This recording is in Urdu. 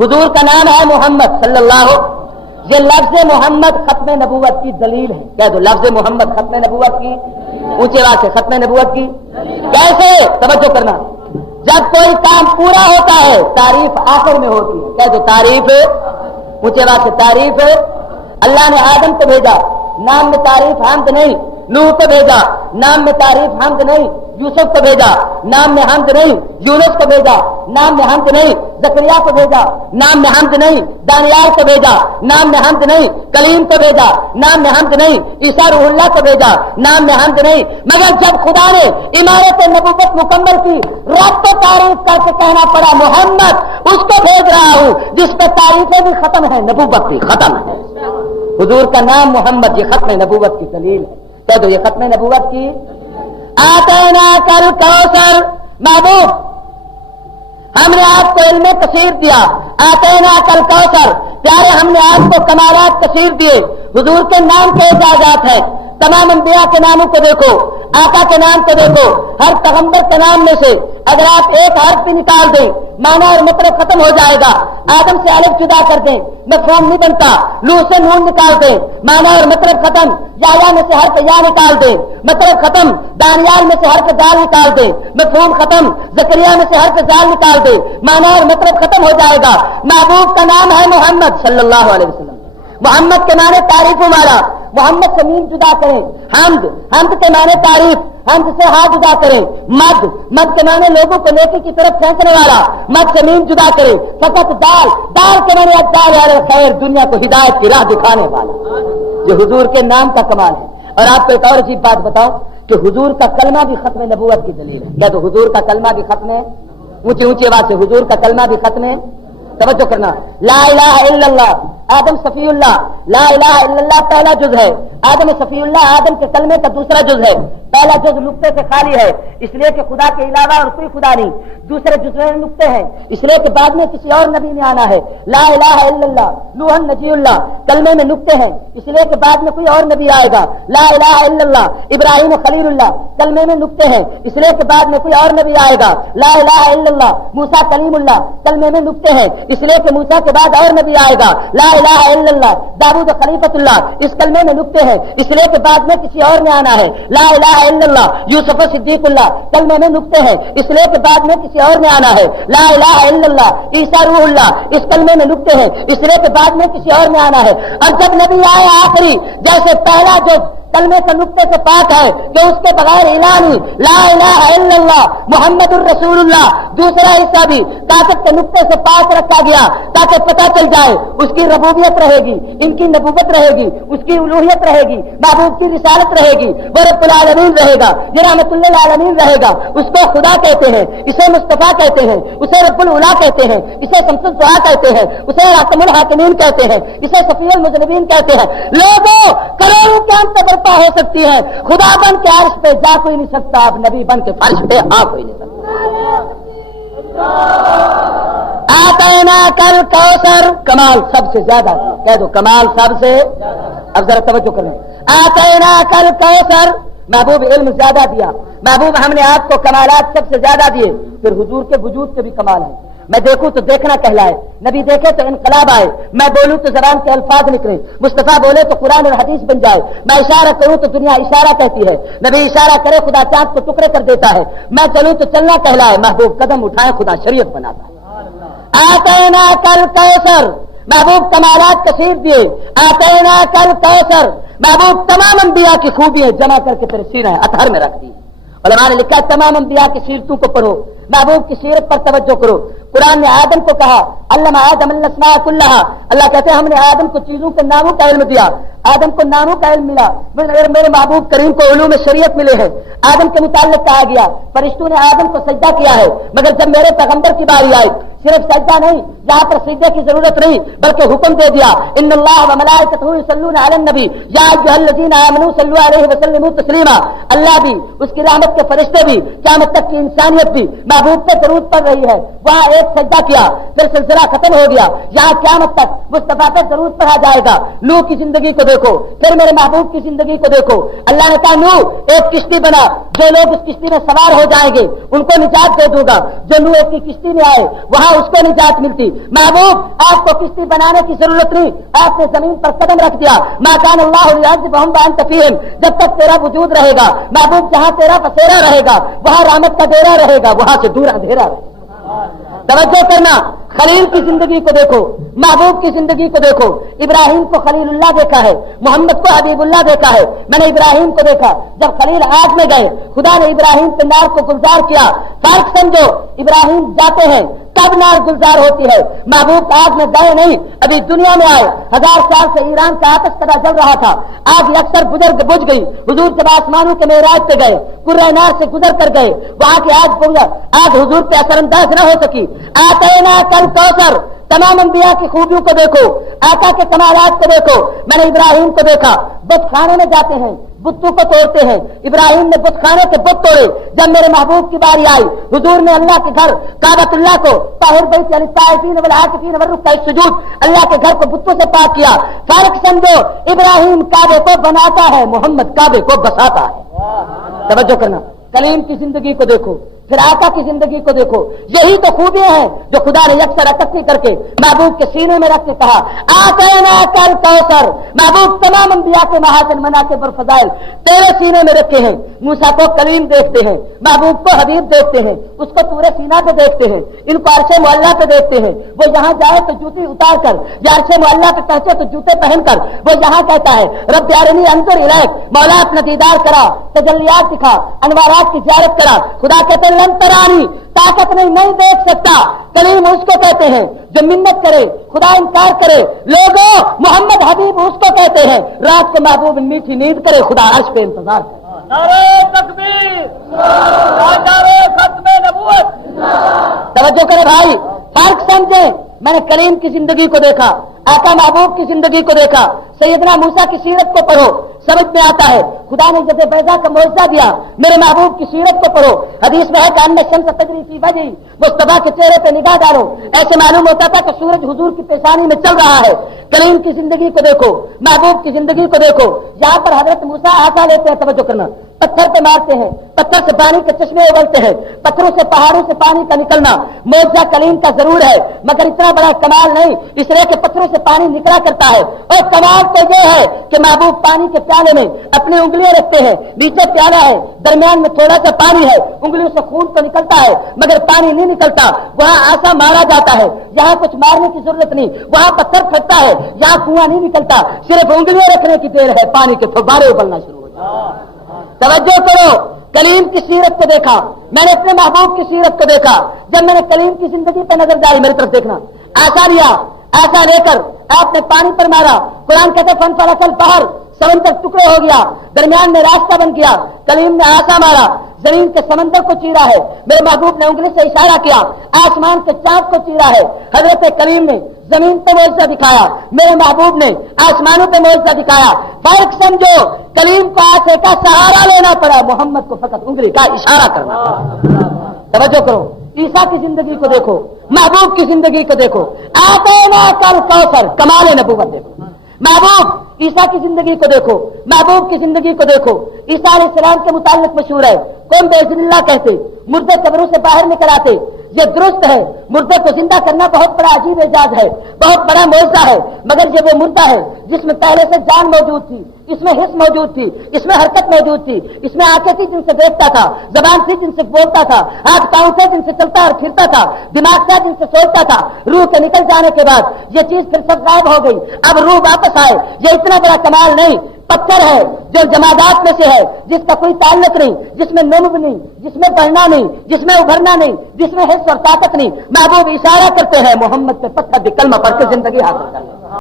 حضور کا نام ہے محمد صلی اللہ علیہ وسلم. یہ لفظ محمد ختم نبوت کی دلیل ہے. کہہ دو لفظ محمد ختم نبوت کی، اونچے آواز سے ختم نبوت کی. کیسے؟ توجہ کرنا. جب کوئی کام پورا ہوتا ہے تعریف آخر میں ہوتی ہے. کہہ دو تعریف، اونچے آواز سے تعریف. اللہ نے آدم کو بھیجا، نام میں تعریف حمد نہیں. نوح کو بھیجا، نام میں تعریف حمد نہیں. یوسف کو بھیجا، نام میں حمد نہیں. یونس کو بھیجا، نام میں حمد نہیں. زکریا کو بھیجا، نام میں حمد نہیں. دانیال کو بھیجا، نام میں حمد نہیں. کلیم کو بھیجا، نام میں حمد نہیں. عیسیٰ روح اللہ کو بھیجا، نام میں حمد نہیں. مگر جب خدا نے عمارت نبوت مکمل کی، رب کو تعریف کر کے کہنا پڑا محمد اس کو بھیج رہا ہوں جس پہ تعریفیں بھی ختم ہے، نبوت بھی ختم ہے. حضور کا نام محمد، یہ ختم نبوت کی دلیل ہے. کہہ دو یہ ختم نبوت کی. آتینا کل کوثر، محبوب ہم نے آپ کو علم کثیر دیا. آتینا کل کوثر، پیارے ہم نے آپ کو کمالات کثیر دیے. حضور کے نام کے اعزازات ہیں. تمام انبیاء کے ناموں کو دیکھو، آقا کے نام کو دیکھو. ہر پیغمبر کے نام میں سے اگر آپ ایک حرف بھی نکال دیں معنی اور مطلب ختم ہو جائے گا. آدم سے الف جدا کر دیں مفہوم نہیں بنتا. نوح سے نون نکال دیں معنی اور مطلب ختم. یحییٰ میں سے حرف یا نکال دیں مطلب ختم. دانیال میں سے حرف دال نکال دیں مفہوم ختم. زکریا میں سے حرف دال نکال دیں معنی اور مطلب ختم ہو جائے گا. محبوب کا نام ہے محمد صلی اللہ علیہ وسلم. محمد کے معنی تعریف والا. محمد سے میم جدا کریں حمد، حمد کے معنی تعریف. حمد سے ہاتھ جدا کریں مد، مد کے معنی لوگوں کو نیکی کی طرف پھینکنے والا. مد سے میم جدا کریں. فقط دال، دال کے معنی دال علی خیر، دنیا کو ہدایت کی راہ دکھانے والا. یہ حضور کے نام کا کمال ہے. اور آپ کو ایک اور عجیب بات بتاؤ کہ حضور کا کلمہ بھی ختم نبوت کی دلیل ہے. کیا تو حضور کا کلمہ بھی ختم ہے؟ اونچی اونچی آواز سے حضور کا کلمہ بھی ختم ہے. توجہ کرنا. لا الہ الا اللہ آدم صفی اللہ. لا الہ الا اللہ پہلا جز ہے. آدم صفی اللہ آدم کے کلمے کا دوسرا جز ہے. پہلا جز نقطے سے خالی ہے اس لیے کہ خدا کے علاوہ اور کوئی خدا نہیں. دوسرے جز میں نقطے ہیں اس لیے کہ بعد میں کسی اور نبی نے آنا ہے. لا الہ الا اللہ نوح نجی اللہ کلمے میں نقطے ہیں اس لیے کہ بعد میں کوئی اور نبی آئے گا. لا الہ الا اللہ ابراہیم خلیل اللہ کلمے میں نقطے ہیں اس لیے کہ بعد میں کوئی اور نبی آئے گا. لا الہ الا اللہ موسیٰ کلیم اللہ کلمے میں نقطے ہیں اس لیے کہ موسیٰ کے بعد اور نبی آئے گا. لا الہ الا اللہ داؤد خلیفۃ اللہ اس کلمے میں نقطے ہیں اس لیے کہ بعد میں کسی اور نے آنا ہے. لا الہ الا اللہ یوسف صدیق اللہ کلمے میں نقطے ہیں اس لیے کہ بعد میں کسی اور نے آنا ہے. لا الہ الا اللہ عیسیٰ روح اللہ اس کلمے میں نقطے ہیں اس لیے کہ بعد میں کسی اور نے آنا ہے. اور جب نبی آئے آخری جیسے پہلا جو کلمے سے نقطے سے پاک ہے کہ اس کے بغیر اعلان لا الہ الا اللہ محمد الرسول اللہ دوسرا حصہ بھی طاقت کے نقطے سے پاک رکھا گیا تاکہ پتہ چل جائے اس کی ربوبیت رہے گی، ان کی نبوت رہے گی، اس کی الوہیت رہے گی، محبوب کی رسالت رہے گی، وہ رب العالمین رہے گا، یہ رحمت للعالمین رہے گا. اس کو خدا کہتے ہیں، اسے مصطفیٰ کہتے ہیں، اسے رب العلا کہتے ہیں، اسے شمس الضحیٰ کہتے ہیں، اسے حاکم الحاکمین کہتے ہیں، اسے شفیع المذنبین کہتے ہیں. لوگوں کروڑوں کے انت ہو سکتی ہے خدا بن کے عرش پہ جا کوئی نہیں سکتا. آپ نبی بن کے فرش پہ آ کوئی نہیں سکتا. آتینا کل کوثر کمال سب سے زیادہ. کہہ دو کمال سب سے. اب ذرا توجہ کریں. آتینا کل کوثر محبوب علم زیادہ دیا. محبوب ہم نے آپ کو کمالات سب سے زیادہ دیے. پھر حضور کے وجود کے بھی کمال ہیں. میں دیکھوں تو دیکھنا کہلائے، نبی دیکھے تو انقلاب آئے، میں بولوں تو زبان کے الفاظ نکلے، مصطفیٰ بولے تو قرآن اور حدیث بن جائے، میں اشارہ کروں تو دنیا اشارہ کہتی ہے، نبی اشارہ کرے خدا چاند کو ٹکڑے کر دیتا ہے، میں چلوں تو چلنا کہلائے، محبوب قدم اٹھائے خدا شریعت بناتا ہے. آتینا کل کوثر محبوب کمالات کثیر دیے. آتینا کل کوثر محبوب تمام انبیاء کی خوبیاں جمع کر کے تیرے سیرہ اطہر میں رکھ دی. علماء نے لکھا تمام انبیاء کی سیرتوں کو پڑھو، محبوب کی سیرت پر توجہ کرو. قرآن نے آدم کو کہا علم آدم الاسماء کلھا، اللہ کہتے ہیں ہم نے آدم کو چیزوں کے ناموں کا علم دیا. آدم کو ناموں کا علم ملا. میرے محبوب کریم کو علوم شریعت ملے ہیں. آدم کے متعلق کہا گیا فرشتوں نے آدم کو سجدہ کیا ہے، مگر جب میرے پیغمبر کی باری آئی صرف سجدہ نہیں، جہاں پر سجدے کی ضرورت نہیں بلکہ حکم دے دیا ان اللہ وملائکتہ یصلون علی النبی یا ایھا الذین آمنوا صلوا علیہ وسلموا تسلیما. اللہ بھی، اس کی رحمت کے فرشتے بھی، قیامت تک کی انسانیت بھی محبوب پہ درود پڑ رہی ہے، وہاں ایک سجدہ کیا، پھر سلسلہ ختم ہو گیا، یہاں قیامت تک مصطفیٰ پہ درود پڑھا جائے گا۔ نوح کی زندگی کو دیکھو، پھر میرے محبوب کی زندگی کو دیکھو، اللہ نے کہا نوح ایک کشتی بنا، جو لوگ اس کشتی میں سوار ہو جائیں گے ان کو نجات دے دوں گا، جو نوح کی کشتی میں آئے وہاں اس کو نجات ملتی۔ محبوب آپ کو کشتی بنانے کی ضرورت نہیں، آپ نے زمین پر قدم رکھ دیا، ما کان اللہ لیعذبہم وانت فیہم، جب تک تیرا وجود رہے گا محبوب، جہاں تیرا بسیرا رہے گا وہاں رحمت کا ڈیرا رہے گا، وہاں سے دور اندھیرا رہے گا۔ توجہ کرنا، خلیل کی زندگی کو دیکھو، محبوب کی زندگی کو دیکھو، ابراہیم کو خلیل اللہ دیکھا ہے، محمد کو حبیب اللہ دیکھا ہے۔ میں نے ابراہیم کو دیکھا جب خلیل آگ میں گئے، خدا نے ابراہیم پہ نار کو گلزار کیا۔ فرق سمجھو، ابراہیم جاتے ہیں تب نار گلزار ہوتی ہے، محبوب آگ میں گئے نہیں، ابھی دنیا میں آئے، 1000 سال سے ایران کا آتش کدا جل رہا تھا، آگ اکثر بجھ گئی، حضور جب آسمانوں کے معراج پہ گئے، قرہ نار سے گزر کر گئے، وہاں کی آگ حضور پہ اثر انداز نہ ہو سکی۔ آتینا کل کوثر، تمام انبیاء کی خوبیوں کو دیکھو، آقا کے کمالات کو دیکھو۔ میں نے ابراہیم کو دیکھا، بت خانے میں جاتے ہیں، بتوں کو توڑتے ہیں، ابراہیم نے بت خانے کے بت توڑے۔ جب میرے محبوب کی باری آئی، حضور نے اللہ کے گھر کعبۃ اللہ کو طاہر بیت للطائفین والعاکفین والرکع السجود، اللہ کے گھر کو بتوں سے پاک کیا۔ فرق سمجھو، ابراہیم کعبے کو بناتا ہے، محمد کعبے کو بساتا ہے۔ توجہ کرنا، کلیم کی زندگی کو دیکھو، پھر آقا کی زندگی کو دیکھو، یہی تو خوبیاں ہیں جو خدا نے یکسر اکٹھی کر کے محبوب کے سینے میں رکھ کے کہا آتینا کل کوثر۔ محبوب تمام انبیاء کے محاسن مناقب اور فضائل تیرے سینے میں رکھے ہیں۔ موسیٰ کو کلیم دیکھتے ہیں، محبوب کو حبیب دیکھتے ہیں، اس کو طور سینا پہ دیکھتے ہیں، ان کو عرش معلیٰ پہ دیکھتے ہیں۔ وہ یہاں جائے تو جوتی اتار کر، یا عرش معلیٰ پہ پہنچے تو جوتے پہن کر وہ یہاں کہتا ہے رب ارنی انظر الیک، مولا اپنا دیدار کرا، تجلیات دکھا، انوارات کی زیارت کرا۔ خدا کہتے ہیں لن ترانی، طاقت نہیں دیکھ سکتا۔ کلیم اس کو کہتے ہیں جو منت کرے، خدا انکار کرے۔ لوگوں، محمد حبیب اس کو کہتے ہیں رات کو محبوب میٹھی نیند کرے، خدا عرش پہ انتظار کرے۔ نعرہ تکبیر، نعرہ ختم نبوت۔ توجہ کرے بھائی، فرق سمجھیں۔ میں نے کریم کی زندگی کو دیکھا، آقا محبوب کی زندگی کو دیکھا، سیدنا موسیٰ کی سیرت کو پڑھو، سمجھ میں آتا ہے خدا نے جیسے بیضا کا معجزہ دیا، میرے محبوب کی سیرت کو پڑھو۔ حدیث میں ہے کہ ان الشمس تجری فی وجہی، مصطفیٰ کے چہرے پہ نگاہ ڈالو، ایسے معلوم ہوتا تھا کہ سورج حضور کی پیشانی میں چل رہا ہے۔ کریم کی زندگی کو دیکھو، محبوب کی زندگی کو دیکھو۔ یہاں پر حضرت موسیٰ آسا لیتے ہیں، توجہ کرنا، پتھر پہ مارتے ہیں، پتھر سے پانی کے چشمے اگلتے ہیں، پتھروں سے پہاڑوں سے پانی کا نکلنا معجزہ کلیم کا ضرور ہے، مگر اتنا بڑا کمال نہیں، اس لیے کہ پتھروں سے پانی نکلا کرتا ہے۔ اور کمال تو یہ ہے کہ محبوب پانی کے پیالے میں اپنی انگلیاں رکھتے ہیں، نیچے پیالہ ہے، درمیان میں تھوڑا سا پانی ہے، انگلیوں سے خون تو نکلتا ہے مگر پانی نہیں نکلتا۔ وہاں آسا مارا جاتا ہے، یہاں کچھ مارنے کی ضرورت نہیں، وہاں پتھر پھٹتا ہے، یہاں کنواں نہیں نکلتا، صرف انگلیاں رکھنے کی دیر ہے، پانی کے فوارے ابلنا شروع ہو جاتے ہیں۔ توجہ کرو، کلیم کی سیرت کو دیکھا، میں نے اپنے محبوب کی سیرت کو دیکھا۔ جب میں نے کلیم کی زندگی پہ نظر ڈالی، میری طرف دیکھنا، آسا لیا، آسا لے کر آپ نے پانی پر مارا، قرآن کہتے فن فلقل بحر، سمندر ٹکڑے ہو گیا، درمیان میں راستہ بن گیا۔ کلیم نے آسا مارا، زمین کے سمندر کو چیرا ہے، میرے محبوب نے انگلی سے اشارہ کیا، آسمان کے چاند کو چیرا ہے۔ حضرت کلیم نے زمین پہ معجزہ دکھایا، میرے محبوب نے آسمانوں پہ معجزہ دکھایا۔ فرق سمجھو، کلیم کو آسے کا سہارا لینا پڑا، محمد کو فقط انگلی کا اشارہ کرنا پڑا۔ توجہ کرو، عیسیٰ کی زندگی کو دیکھو، محبوب کی زندگی کو دیکھو، آتینا کل کوثر، کمال نبوت دیکھو۔ محبوب عیسیٰ کی زندگی کو دیکھو، محبوب کی زندگی کو دیکھو۔ عیسیٰ علیہ السلام کے متعلق مشہور ہے، کون بإذن اللہ کہتے، مردے قبروں سے باہر نکل آتے، یہ درست ہے، مردے کو زندہ کرنا بہت بڑا عجیب اعجاز ہے، بہت بڑا معجزہ ہے، مگر یہ وہ مردہ ہے جس میں پہلے سے جان موجود تھی، اس میں حس موجود تھی، اس میں حرکت موجود تھی، اس میں آنکھیں تھی جن سے دیکھتا تھا، زبان تھی جن سے بولتا تھا، ہاتھ پاؤں تھے جن سے چلتا اور پھرتا تھا، دماغ تھا جن سے سوچتا تھا۔ روح کے نکل جانے کے بعد یہ چیز پھر سب غائب ہو گئی، اب روح واپس آئے، یہ اتنا بڑا کمال نہیں، پتھر ہے جو جمادات میں سے ہے، جس کا کوئی تعلق نہیں، جس میں نمو نہیں، جس میں بڑھنا نہیں، جس میں ابھرنا نہیں، جس میں حس اور طاقت نہیں۔ محبوب اشارہ کرتے ہیں محمد پہ پتھر بھی کلمہ پڑھ کے زندگی حاصل کرنا۔